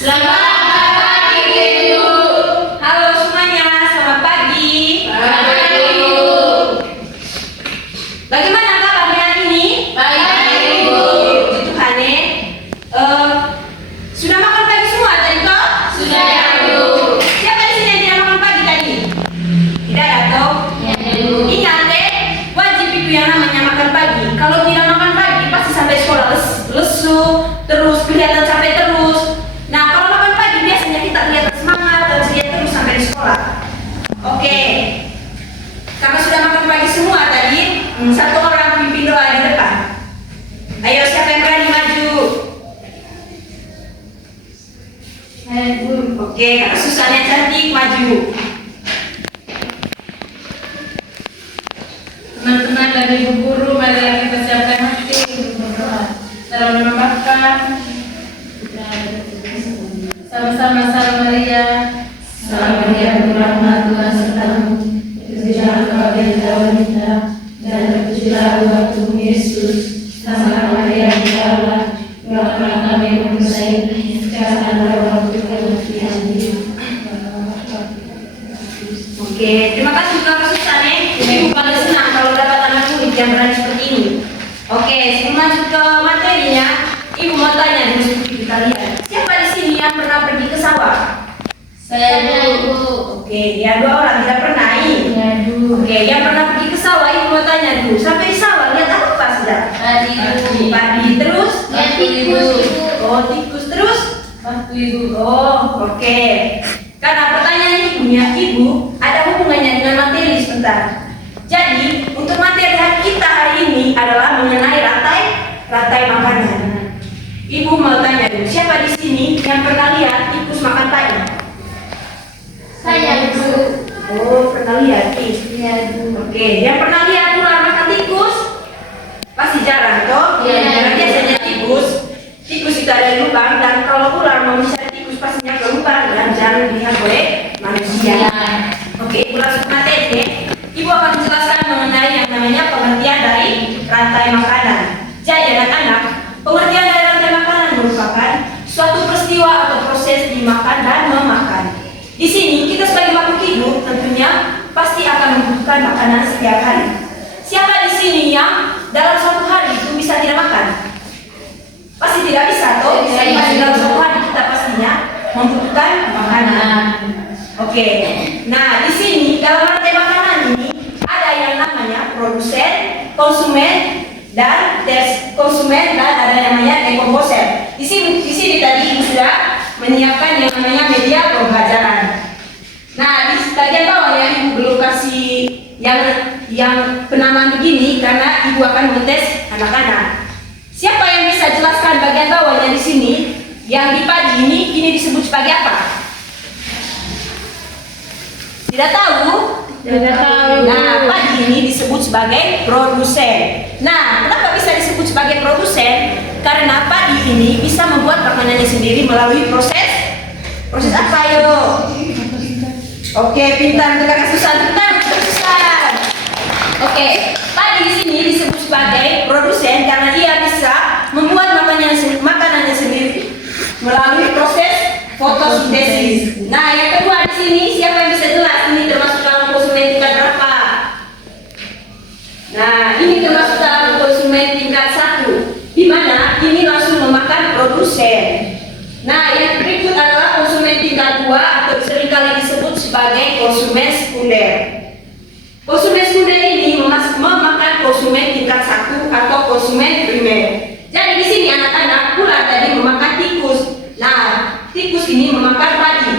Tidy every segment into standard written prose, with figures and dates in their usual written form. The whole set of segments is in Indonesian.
Selamat pagi, Ibu. Halo semuanya, selamat pagi. Pagi, Ibu. Bagaimana kabarnya hari ini? Baik, Ibu. Puji Tuhan ya. Sudah makan pagi semua tadi toh? Sudah ya, Ibu. Siapa di sini yang tidak makan pagi tadi? Tidak ada toh? Ya, Ibu. Ingat deh, wajib itu yang namanya makan pagi. Kalau tidak makan pagi pasti sampai sekolah lesu, terus kelihatan capek terus. Nah, kalau makan pagi biasanya kita kelihatan semangat dan ceria terus sampai di sekolah. Oke. Karena sudah makan pagi semua tadi, satu orang pimpin doa di depan. Ayo, siapa yang berani maju? Saya, Ibu. Oke, Kak Susan yang cantik maju. Teman-teman dan Ibu guru, marilah kita siapkan hati untuk berdoa. Dalam menambahkan sama-sama salam Maria. Salam Maria, penuh rahmat, Tuhan sertamu. Terpujilah engkau di antara wanita, dan terpujilah buah tubuhmu Yesus. Santa Maria, Bunda Allah, doakanlah kami yang berdosa ini, sekarang dan pada waktu kematian kami. Oke, terima kasih Kak Susan ya. Ibu paling senang kalau dapat anak murid yang berani seperti ini. Oke, sebelum lanjut ke materinya, Ibu mau tanya dulu seperti kita lihat. Siapa di sini yang pernah pergi ke sawah? Saya, Ibu. Oke, ya dua orang tidak pernah ini. Ya, Ibu. Oke, yang pernah pergi ke sawah Ibu mau tanya dulu. Sampai di sawah lihat apa sudah? Tadi, Ibu. Padi terus? Lihat tikus, Ibu. Oh, tikus terus? Waktu, Ibu. Oh, oke. Karena pertanyaan Ibu ada hubungannya dengan materi sebentar. Jadi, untuk materi kita hari ini adalah mengenai rantai makanan. Ibu mau tanya dulu, siapa di sini yang pernah lihat tikus makan padi? Saya, Ibu. Oh, pernah lihat nih. Iya, Ibu. Oke, yang pernah lihat ular makan tikus? Pasti jarang toh? Iya. Karena biasanya tikus itu ada di lubang, dan kalau ular mau mencari tikus pastinya ke lubang dan jarang dilihat oleh manusia. Iya. Oke, Ibu langsung ke materi. Ibu akan menjelaskan mengenai yang namanya pengertian dari rantai makanan. Jadi anak-anak, pengertian dari rantai makanan merupakan suatu peristiwa atau proses dimakan dan memakan. Di sini kita sebagai makhluk hidup tentunya pasti akan membutuhkan makanan setiap hari. Siapa di sini yang dalam suatu hari itu bisa tidak makan? Pasti tidak bisa, toh? Tidak bisa. Pasti dalam suatu hari kita pastinya membutuhkan makanan. Oke. Nah, di sini dalam rantai makanan ini ada yang namanya produsen, konsumen, dan ada yang namanya dekomposer. Di sini tadi Ibu sudah menyiapkan yang namanya media pembelajaran. Nah, di bagian bawah ya Ibu belum kasih yang penamaan begini karena Ibu akan mengetes anak-anak. Siapa yang bisa jelaskan bagian bawahnya di sini? Yang di padi ini disebut sebagai apa? Tidak tahu? Tidak tahu. Nah, padi ini disebut sebagai produsen. Nah, kenapa bisa disebut sebagai produsen? Karena padi ini bisa membuat makanannya sendiri melalui proses apa yo? Oke, pintar Kakak Susan, pintar Kakak Susan. Oke, padi di sini disebut sebagai produsen karena dia bisa membuat makanannya sendiri melalui proses fotosintesis. Nah, yang kedua di sini siapa yang bisa jelas ini termasuk dalam konsumen tingkat berapa? Nah, ini termasuk dalam konsumen tingkat 1, di mana ini langsung memakan produsen. Nah, yang berikut adalah konsumen tingkat 2 atau seringkali disebut sebagai konsumen sekunder. Konsumen sekunder ini memakan konsumen tingkat 1 atau konsumen primer. Jadi di sini anak-anak ular tadi memakan tikus. Nah, tikus ini memakan padi.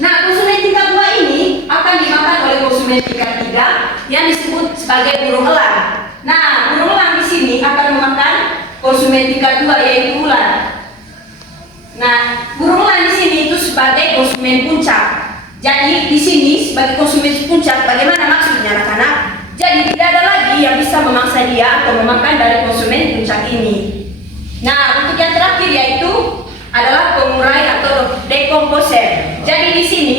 Nah, konsumen tingkat 2 ini akan dimakan oleh konsumen tingkat 3 yang disebut sebagai burung elang. Nah, burung elang di sini akan memakan konsumen tingkat 2 yaitu ular. Nah, burung elang di sini itu sebagai konsumen puncak. Jadi di sini sebagai konsumen puncak, bagaimana maksudnya anak-anak? Jadi tidak ada lagi yang bisa memangsa dia atau memakan dari konsumen puncak ini. Nah, untuk yang terakhir yaitu adalah pengurai atau dekomposer. Jadi di sini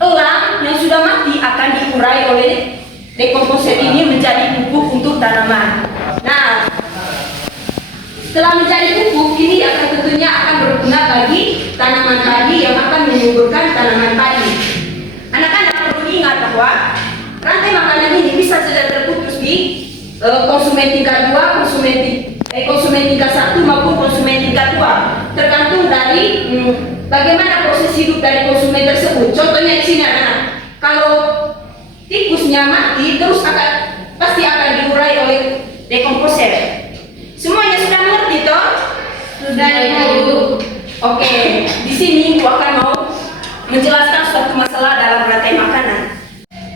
elang yang sudah mati akan diurai oleh dekomposer ini menjadi pupuk untuk tanaman. Nah, setelah menjadi pupuk ini tentunya akan berguna bagi tanaman padi yang akan menyuburkan tanaman padi. Anak-anak perlu ingat bahwa rantai makanan ini bisa saja terputus di konsumen tingkat 2, konsumen tingkat 1 maupun konsumen tingkat 2, tergantung dari bagaimana proses hidup dari konsumen tersebut. Contohnya di sini anak-anak, kalau tikusnya mati terus pasti akan diurai oleh dekomposer. Semuanya sudah mengerti toh? Sudah, Ibu. Oke, di sini Ibu akan mau menjelaskan suatu masalah dalam rantai makanan.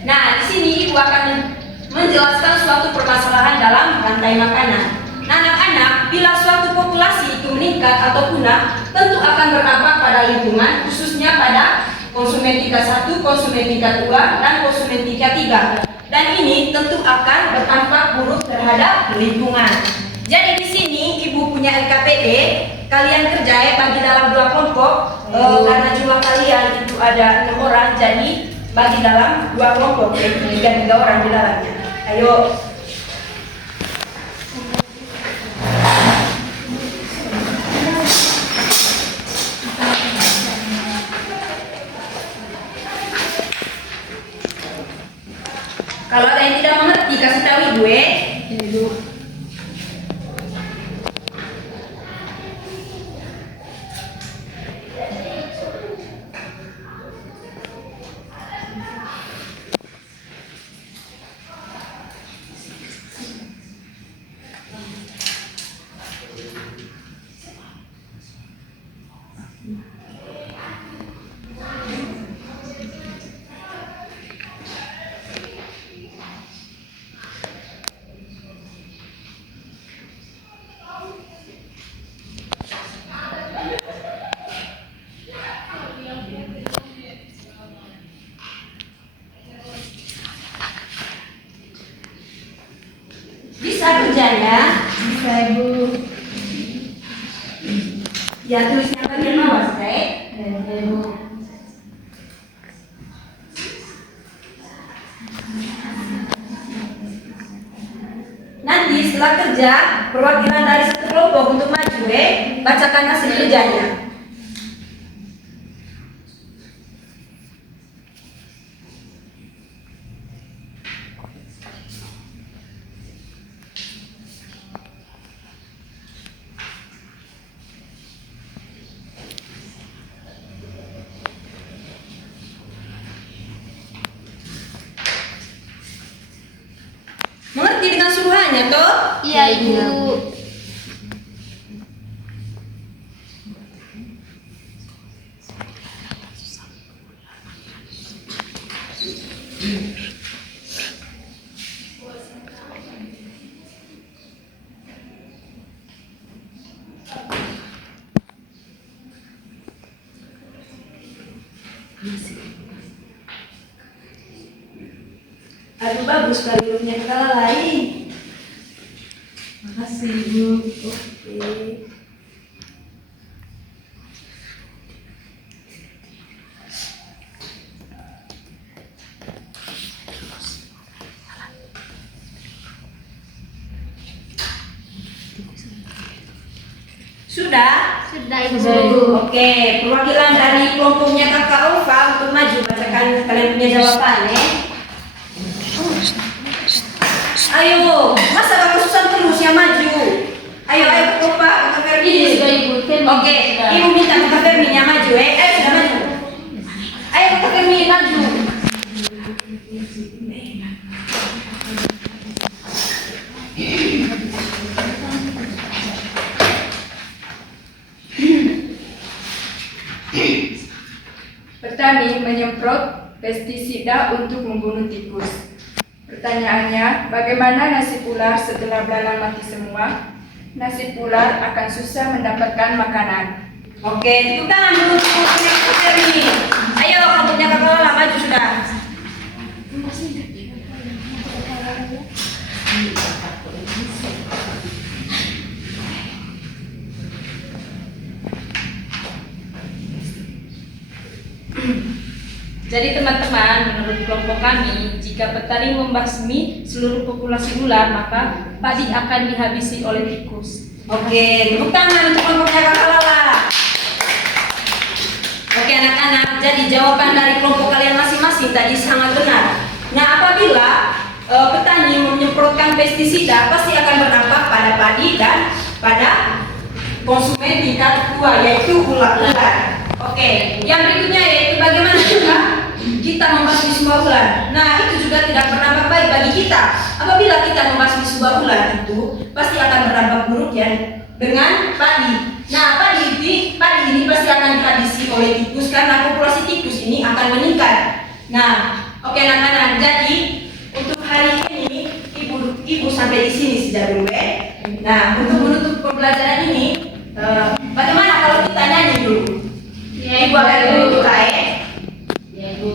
Nah, di sini Ibu akan menjelaskan suatu permasalahan dalam rantai makanan. Nah, anak-anak, bila suatu populasi itu meningkat atau punah, tentu akan berdampak pada lingkungan, khususnya pada konsumen tingkat 1, konsumen tingkat 2, dan konsumen tingkat 3. Dan ini tentu akan berdampak buruk terhadap lingkungan. Jadi di sini Ibu punya LKPD, kalian kerja bagi dalam 2 kelompok, karena jumlah kalian itu ada 6 orang, jadi bagi dalam 2 kelompok, yaitu 3 orang di dalamnya. Ayo. Kalau ada yang tidak mengerti, kasih tahu Ibu Ibu. bisa kerjanya? Bisa, Ibu. Ya, tulisnya bagian bawah, baik? Ya, Ibu. Nanti setelah kerja, perwakilan dari satu kelompok untuk maju, bacakan hasil kerjanya. Mengerti dengan suruhannya, toh? Iya, Ibu. Aduh, bagus sekali hurufnya kepala lain. Makasih, Ibu. Oke. Sudah? Sudah, Ibu. Sudah, Ibu. Oke, perwakilan dari kelompoknya Kakak Ova untuk maju bacakan kalian punya jawaban, Ayo, masa Kakak Susan terus yang maju? Ayo, Kakak Fermi. Sudah, Ibu. Oke, Ibu minta Kakak Fermi yang maju, Ayo, sudah maju. Ayo, Kakak Fermi maju. Petani menyemprot pestisida untuk membunuh tikus. Pertanyaannya, bagaimana nasib ular setelah belalang mati semua? Nasib ular akan susah mendapatkan makanan. Oke, tepuk tangan dulu untuk Kakak Fermi. Ayo, kelompoknya Kakak Lola maju sudah. Jadi teman-teman, menurut kelompok kami, jika petani membasmi seluruh populasi ular, maka padi akan dihabisi oleh tikus. Oke, tepuk tangan untuk kelompoknya Kakak Lola. anak-anak, jadi jawaban dari kelompok kalian masing-masing tadi sangat benar. Nah, apabila petani menyemprotkan pestisida, pasti akan berdampak pada padi dan pada konsumen tingkat 2, yaitu ular-ular. Oke, yang berikutnya yaitu bagaimana kita membasmi sebuah ular. Nah, itu juga tidak berdampak baik bagi kita. Apabila kita membasmi sebuah ular, itu pasti akan berdampak buruk ya dengan padi. Nah, padi ini pasti akan dihabisi oleh tikus karena populasi tikus ini akan meningkat. Nah, oke anak-anak, jadi untuk hari ini ibu sampai di sini sudah dulu ya. Nah, untuk menutup pembelajaran ini, bagaimana kalau kita nyanyi dulu? Ya, Ibu akan dulu ya. Ya, Bu.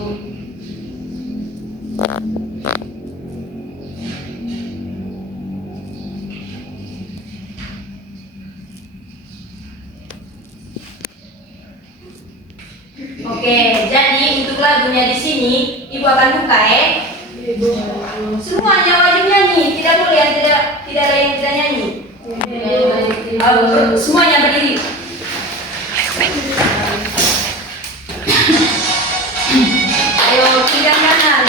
Oke, jadi untuk lagunya di sini ibu akan buka ya. Semuanya wajib nyanyi, tidak boleh yang tidak ada yang tidak nyanyi. Semuanya berdiri. Ayo pegang kanan.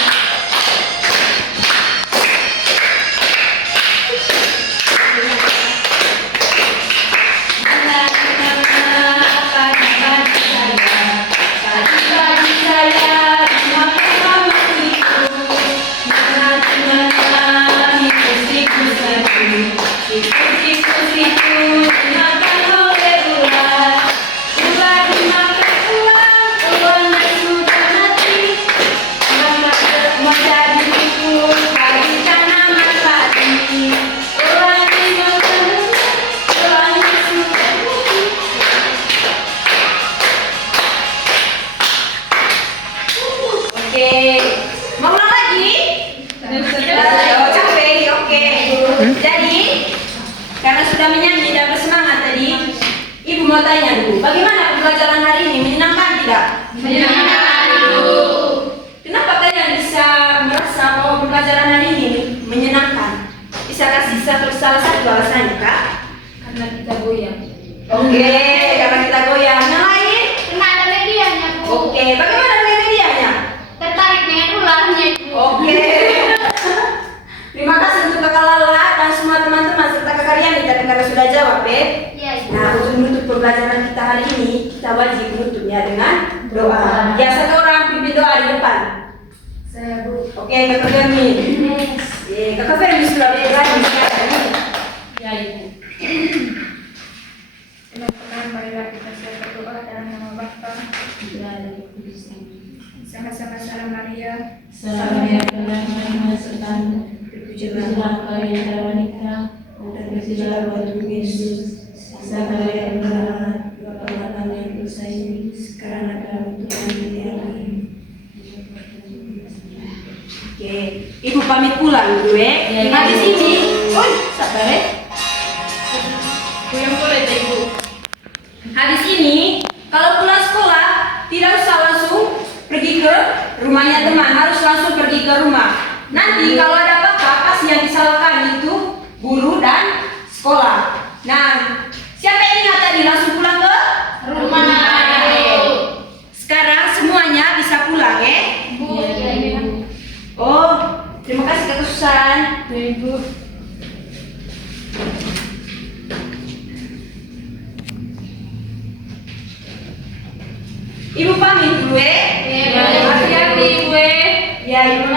Oke, mau ulang lagi? Oh, capek, oke. Jadi, karena sudah menyanyi dan bersemangat tadi, ibu mau tanya dulu, bagaimana pembelajaran hari ini? Menyenangkan tidak? Menyenangkan, Ibu. Kenapa kalian bisa merasa bahwa pembelajaran hari ini menyenangkan? Bisa kasih salah satu alasannya, Kak? Karena kita goyang. Oke, karena kita goyang. Yang lain? Karena ada medianya, Bu. Oke, bagaimana dengan medianya? Tertarik dengan ularnya, Ibu. Oke. Terima kasih untuk Kakak Lala dan semua teman-teman serta Kakak Riani karena sudah jawab, Beb. Iya, Ibu. Nah, untuk menutup pembelajaran kita hari ini, kita wajib menutupnya dengan doa. Ya, satu orang pimpin doa di depan. Saya, Bu. Oke, Kakak Fermi. Kakak Fermi sudah belajar sekarang ini. Ya, Ibu. Teman-teman, marilah kita siap berdoa dalam nama Bapa, sama-sama salam Maria. Salam ya Tuhan, sertamu. Terpujilah Engkau yang wanita, dan terpujilah buah tubuh Yesus. Santa Maria Bunda, Bapa kami yang dosa ini, sekarang dan untuk kami yang amin. Oke, Ibu pamit pulang dulu ya. Ya, Habis Ibu. ini, sabar ya. Yang boleh Ibu. Habis ini, kalau pulang sekolah, tidak usah langsung pergi ke rumahnya teman, harus langsung pergi ke rumah. Nanti kalau ada apa-apa, pasti yang disalahkan itu guru dan sekolah. Nah, siapa yang ingat tadi langsung pulang ke Rumah. Sekarang semuanya bisa pulang ya. Bu, ya, Ibu. Oh, terima kasih Kak Susan. Ibu. Ibu pamit dulu ya. Ya, Hati-hati gue. Ya, Ibu.